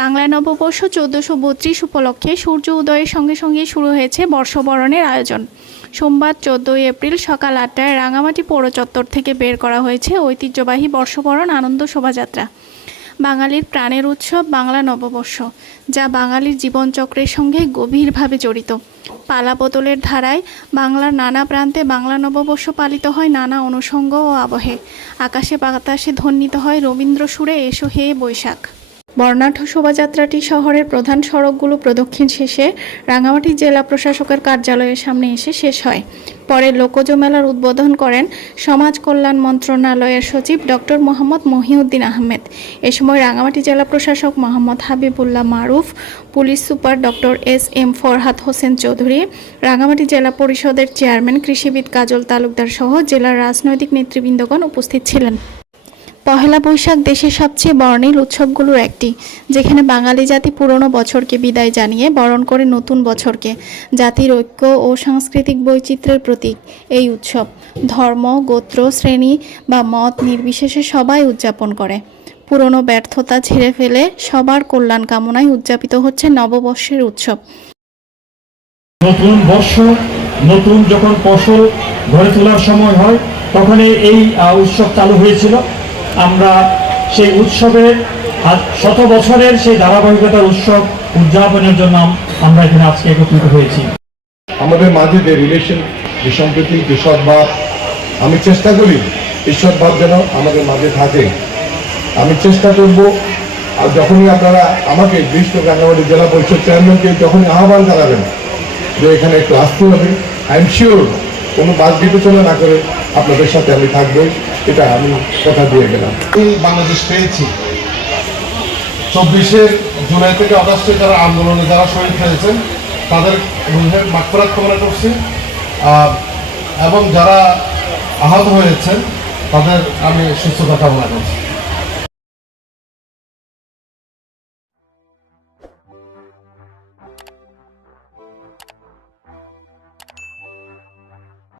বাংলা নববর্ষ চোদ্দোশো বত্রিশ উপলক্ষে সূর্য উদয়ের সঙ্গে সঙ্গে শুরু হয়েছে বর্ষবরণের আয়োজন। সোমবার চোদ্দোই এপ্রিল সকাল আটটায় রাঙামাটি পৌর চত্বর থেকে বের করা হয়েছে ঐতিহ্যবাহী বর্ষবরণ আনন্দ শোভাযাত্রা। বাঙালির প্রাণের উৎসব বাংলা নববর্ষ, যা বাঙালির জীবনচক্রের সঙ্গে গভীরভাবে জড়িত। পালা বোতলের ধারায় বাংলার নানা প্রান্তে বাংলা নববর্ষ পালিত হয় নানা অনুষঙ্গ ও আবহে। আকাশে বাতাসে ধ্বনিত হয় রবীন্দ্র সুরে এসো হে বৈশাখ বর্ণাঢ্য শোভাযাত্রাটি শহরের প্রধান সড়কগুলো প্রদক্ষিণ শেষে রাঙামাটি জেলা প্রশাসকের কার্যালয়ের সামনে এসে শেষ হয়। পরে লোকজ মেলার উদ্বোধন করেন সমাজ কল্যাণ মন্ত্রণালয়ের সচিব ডক্টর মোহাম্মদ মহিউদ্দিন আহমেদ। এ সময় রাঙামাটি জেলা প্রশাসক Mohammad Habibullah Maruf, police super doctor S M Farhad Hossain Chowdhury, Rangamati জেলা পরিষদের চেয়ারম্যান কৃষিবিদ কাজল তালুকদার সহ জেলার রাজনৈতিক নেতৃবৃন্দগণ উপস্থিত ছিলেন। পহেলা বৈশাখ দেশের সবচেয়ে বর্ণিল উৎসবগুলোর একটি, যেখানে বাঙালি জাতি পুরনো বছরকে বিদায় জানিয়ে বরণ করে নতুন বছরকে, জাতির ঐক্য ও সাংস্কৃতিক বৈচিত্র্যের প্রতীক এই উৎসব। ধর্ম, গোত্র, শ্রেণি বা মত নির্বিশেষে সবাই উদযাপন করে। পুরনো ব্যর্থতা ঝেড়ে ফেলে সবার কল্যাণ কামনায় উদযাপিত হচ্ছে নববর্ষের উৎসব। নতুন বর্ষ, নতুন যখন ফসল ঘরে তোলার সময় হয়, তখনই এই উৎসব চালু হয়েছিল। আমরা সেই উৎসবের আজ শত বছরের সেই ধারাবাহিকতার উৎসব উদযাপনের জন্য আমরা এখানে আজকে একত্রিত হয়েছি। আমাদের মাঝে যে রিলেশন যে সম্প্রীতি যে সদ্ভাব, আমি চেষ্টা করি এই সদ্ভাব যেন আমাদের মাঝে থাকে। আমি চেষ্টা করব, আর যখনই আপনারা আমাকে বিশিষ্ট রাঙ্গামাটি জেলা পরিষদ চেয়ারম্যানকে যখনই আহ্বান জানাবেন যে এখানে একটু আসতে হবে আই এম শিওর কোনো বাদ বিবেচনা না করে আপনাদের সাথে আমি থাকব। এটা আমি কথা দিয়ে গেলাম। এই বাংলাদেশ পেয়েছি। চব্বিশে জুলাই থেকে অগস্টে যারা আন্দোলনে যারা শহীদ হয়েছেন, তাদের রুহের মাকফরাত কামনা করছি। এবং যারা আহত হয়েছেন, তাদের আমি সুস্থতা কামনা করছি।